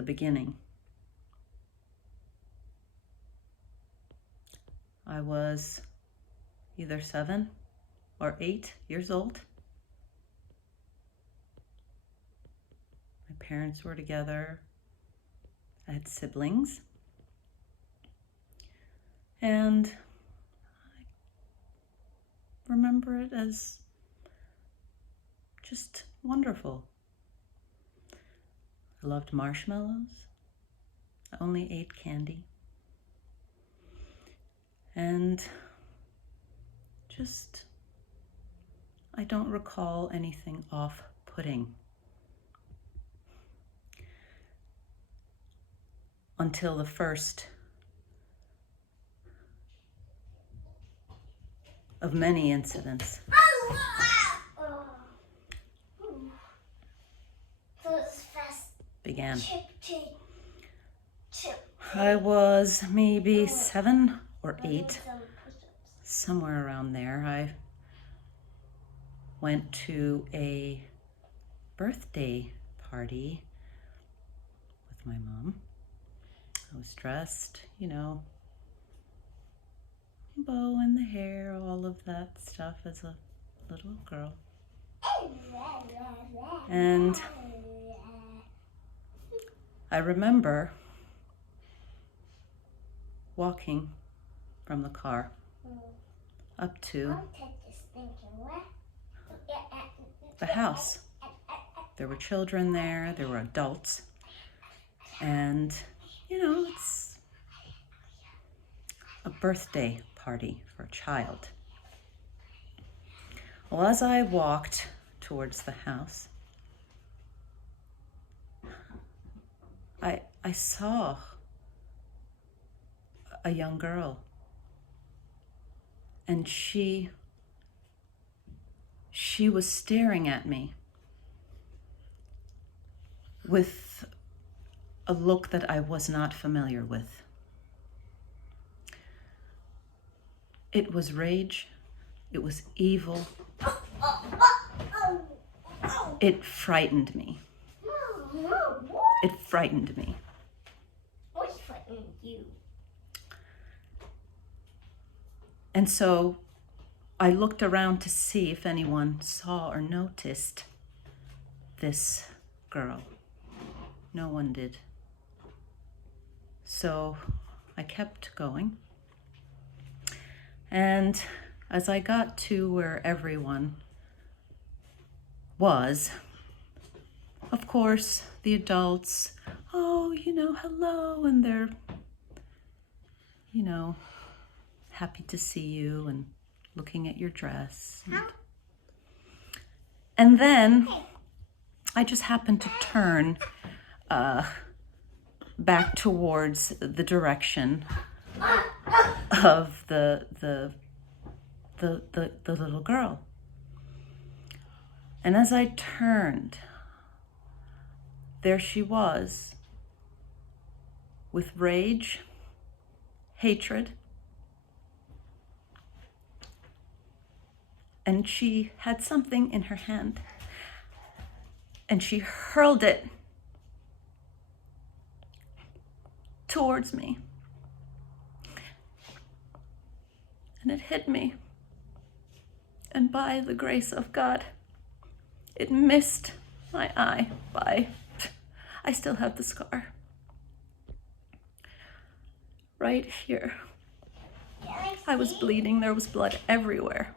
the beginning. I was either 7 or 8 years old. My parents were together. I had siblings. And I remember it as just wonderful. I loved marshmallows. I only ate candy. And just, I don't recall anything off-putting until the first of many incidents. Began. I was maybe 7 or 8, somewhere around there. I went to a birthday party with my mom. I was dressed, you know, bow in the hair, all of that stuff as a little girl. And I remember walking from the car up to the house. There were children there, there were adults, and you know, it's a birthday party for a child. Well, as I walked towards the house, I saw a young girl, and she was staring at me with a look that I was not familiar with. It was rage, it was evil. It frightened me. It frightened me. What frightened you? And so I looked around to see if anyone saw or noticed this girl. No one did. So I kept going. And as I got to where everyone was, of course, the adults, oh, you know, hello, and they're, you know, happy to see you and looking at your dress. And then I just happened to turn back towards the direction of the little girl. And as I turned, there she was, with rage, hatred, and she had something in her hand, and she hurled it towards me, and it hit me, and by the grace of God, it missed my eye I still have the scar right here. I was bleeding, there was blood everywhere.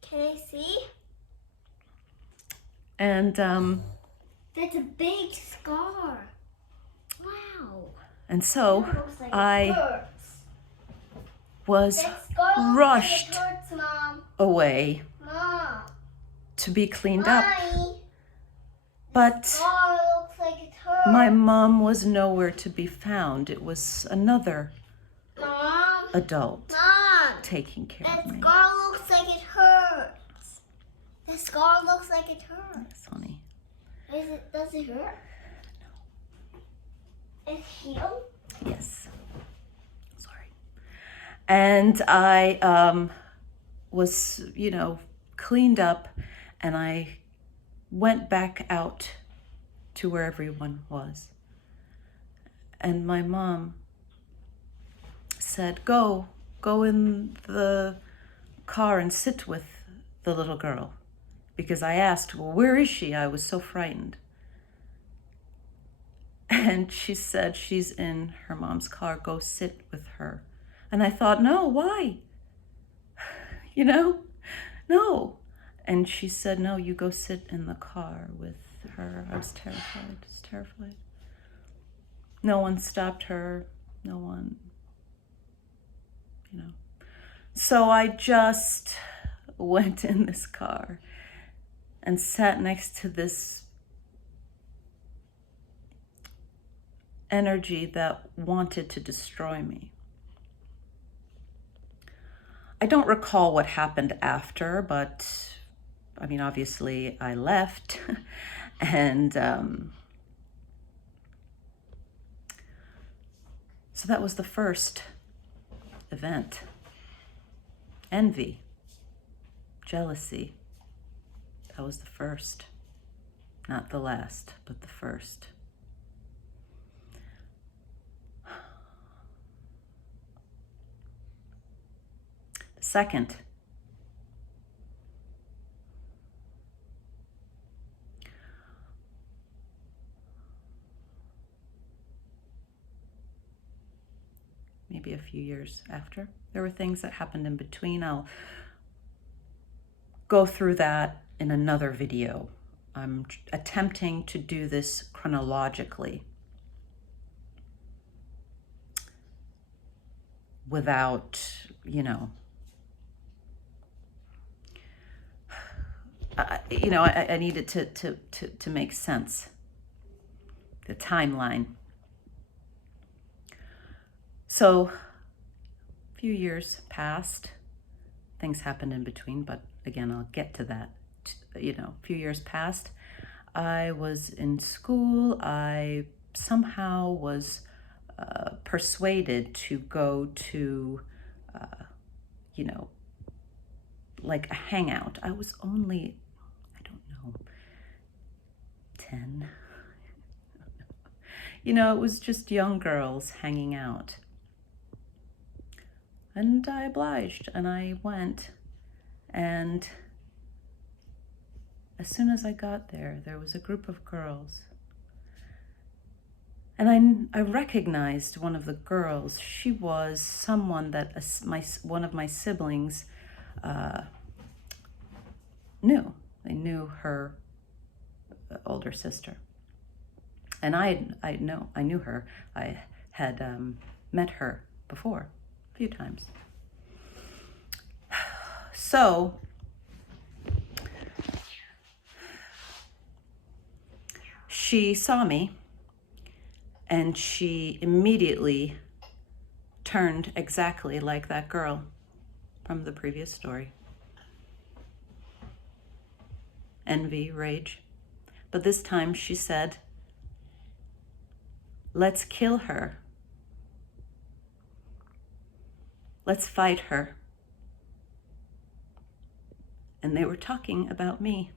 Can I see? And That's a big scar. Wow. and so That looks like it I hurts. was That scar looks rushed like it hurts, Mom. away Mom. to be cleaned up. Mommy. But Scar looks like it hurts. my mom was nowhere to be found. It was another Mom. adult Mom. taking care That of me. scar looks like it hurts. That scar looks like it hurts. Yes, honey. Does it hurt? No. It's healed? Yes. Sorry. And I was, you know, cleaned up, and I went back out to where everyone was. And my mom said, go in the car and sit with the little girl. Because I asked, well, where is she? I was so frightened. And she said, she's in her mom's car, go sit with her. And I thought, no, why? You know, no. And she said, no, you go sit in the car with her. I was terrified. No one stopped her, no one, you know. So I just went in this car and sat next to this energy that wanted to destroy me. I don't recall what happened after, but I mean, obviously I left and so that was the first event. Envy, jealousy, that was the first. Not the last, but the first. Second, maybe a few years after, there were things that happened in between. I'll go through that in another video. I'm attempting to do this chronologically without, you know, I need it to make sense, the timeline. So a few years passed, things happened in between, but again, I'll get to that. You know, a few years passed, I was in school, I somehow was persuaded to go to, you know, like a hangout. I was only, I don't know, 10. You know, it was just young girls hanging out. And I obliged, and I went, and as soon as I got there, there was a group of girls. And I recognized one of the girls. She was someone that one of my siblings knew. They knew her older sister. And I knew her. I had met her before, a few times. So, she saw me, and she immediately turned exactly like that girl from the previous story. Envy, rage. But this time she said, let's kill her. Let's fight her. And they were talking about me.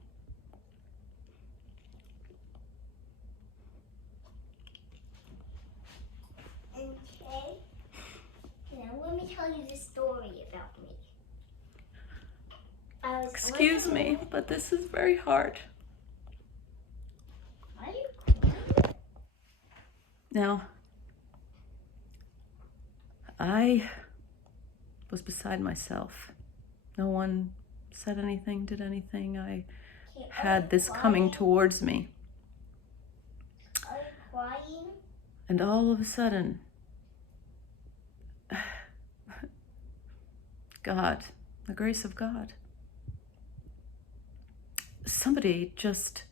Okay. Now let me tell you the story about me. Excuse me, but this is very hard. Are you crying? Now, I was beside myself. No one said anything, did anything. I had this coming towards me. Are you crying? And all of a sudden, God, the grace of God, somebody just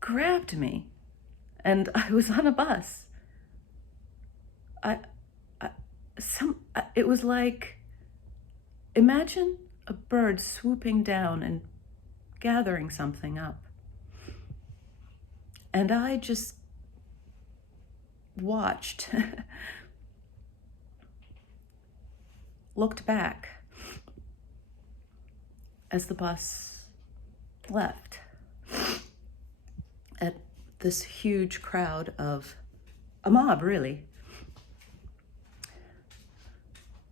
grabbed me, and I was on a bus. It was like, imagine a bird swooping down and gathering something up. And I just watched, looked back as the bus left at this huge crowd of a mob, really.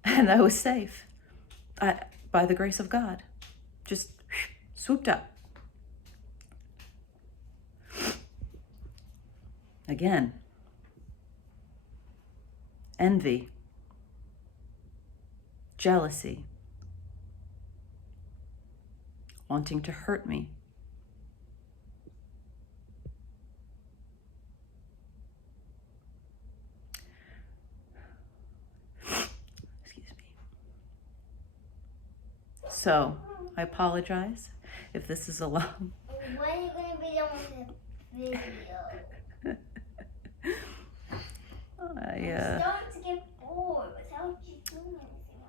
And I was safe. By the grace of God, just swooped up. Again, envy, jealousy, wanting to hurt me. Excuse me. So, I apologize if this is a long. When are you going to be done with the video? I'm starting to get bored without you doing anything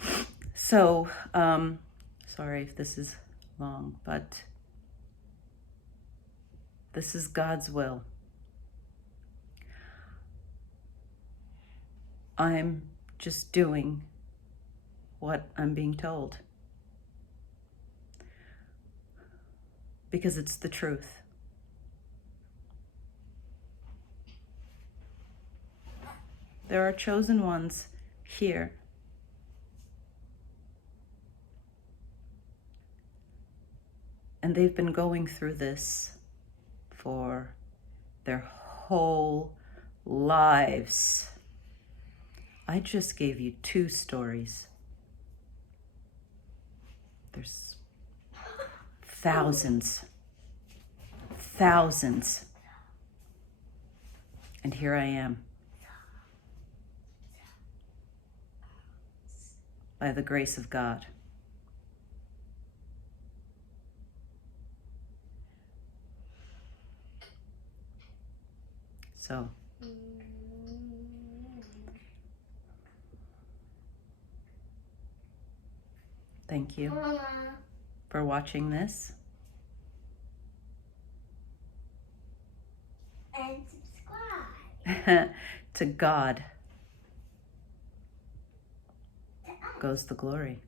with me. So, sorry if this is long, but this is God's will. I'm just doing what I'm being told because it's the truth. There are chosen ones here. And they've been going through this for their whole lives. I just gave you 2 stories. There's thousands. And here I am. By the grace of God. So, thank you for watching this. And subscribe. To God goes the glory.